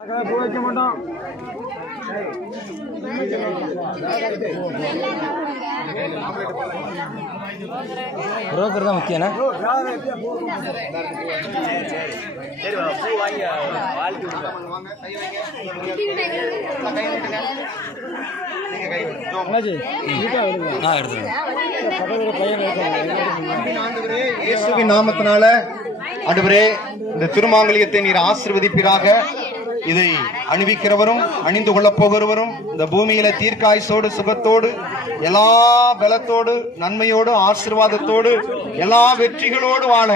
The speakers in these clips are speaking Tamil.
வைக்க மாட்டோம். புரோக்கர் தான் முக்கியண்ணா. இயேசுவின் நாமத்தினால ஆண்டவரே இந்த திருமாங்கல்யத்தை நீர் ஆசீர்வதிப்பீராக. இதை அணிவிக்கிறவரும் அணிந்து கொள்ளப் போகிறவரும் இந்த பூமியில தீர்க்காயுசோடு சுகத்தோடு எல்லா பலத்தோடு நன்மையோடு ஆசீர்வாதத்தோடு எல்லா வெற்றிகளோடு வாழ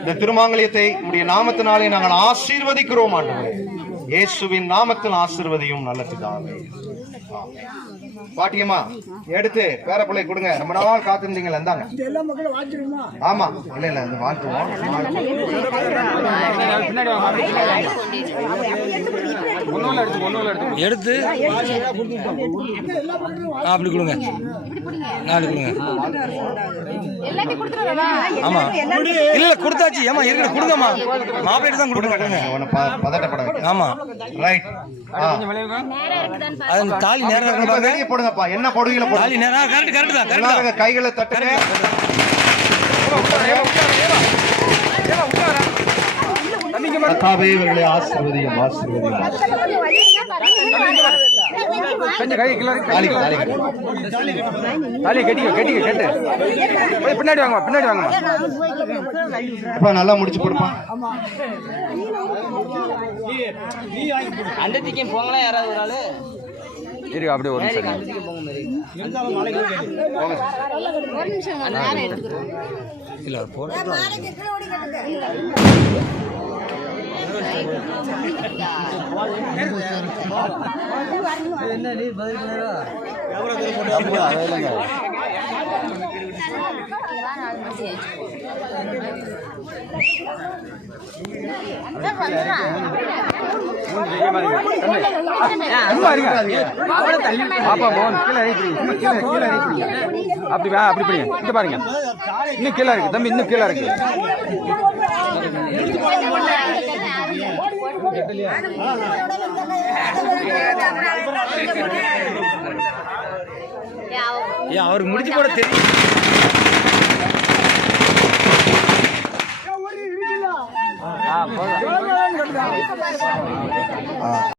இந்த திருமாங்கல்யத்தை உடைய நாமத்தினாலே நாங்கள் ஆசீர்வதிக்கிறோம். ஆண்டவரே இயேசுவின் நாமத்தில் ஆசீர்வதியும். நல்ல பிதாவே. பாட்டியம்மா எடுத்து பேர பிள்ளை கொடுங்க. ரொம்ப நாள் காத்திருந்தீங்களா? இருந்தாங்க. ஆமா இல்ல இல்ல இந்த வாழ்த்துவோம். எடுத்து அப்படி கொடுங்க. நாலு கொடுங்க. ஆமா இல்ல இல்ல கொடுத்தாச்சு. ஏமா இருக்க கொடுங்கம்மா. மாப்பிள்ளை தான் கொடுங்க. பதட்டப்பட. ஆமா ரைட். அது தாலி நேரா வெளியே போடுங்கப்பா. என்ன போடுவீங்களா? தாலி நேரா. கரெக்ட் கரெக்ட் தான். எல்லாரும் கைகளை தட்டுங்க. கர்த்தாவே இவர்களை ஆசீர்வதியும் ஆசீர்வதியும். பின்னாடி வாங்க பின்னாடி வாங்க. நல்லா முடிச்சு கொடுப்பா. அந்த திக்கம் போங்களா யாராவது ஒரு ஆளு இருக்கு. அப்படியே ஒரு நிமிஷம் இல்ல போட்டு என்ன நீ பதில் அப்படி அப்படி இங்க பாருங்க. இன்னும் கீழே இருக்கு தம்பி. இன்னும் கீழே இருக்கு. அவருக்கு முடிச்சு போட தெரியும்.